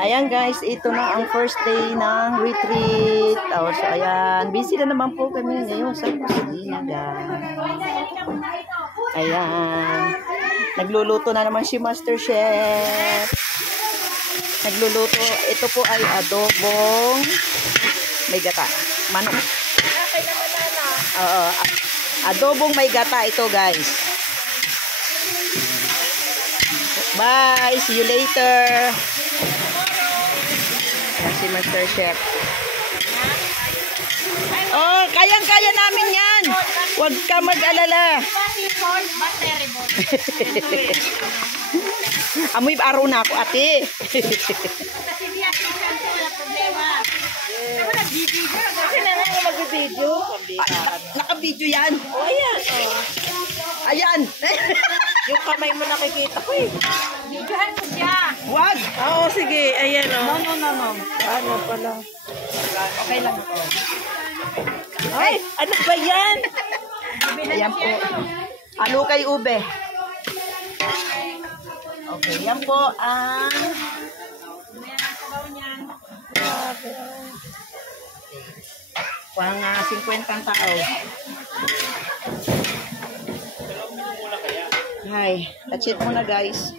Ayan guys, ito na ang first day ng retreat. Oh, so ayan, busy na naman po kami ngayon sa kusina guys. Ayan, nagluluto na naman si Master Chef. Nagluluto, ito po ay adobong may gata. Manok. Adobong may gata ito guys. Bye, see you later. Si Master Chef. Oh, kayang-kaya namin yan. Huwag ka mag-alala. Amoy araw na ako, ate. Naka-video yan. Oh, ayan. Ayan. Yung kamay mo nakikita ko eh. Videohan mo siya. Wag. Oo, sige. Ayan o. No. Ano pala? Okay lang ako. Ay, ano ba yan? Ayan po. Ano kay ube? Okay, yan po ang pang 50 tao. Hi, that's it muna guys.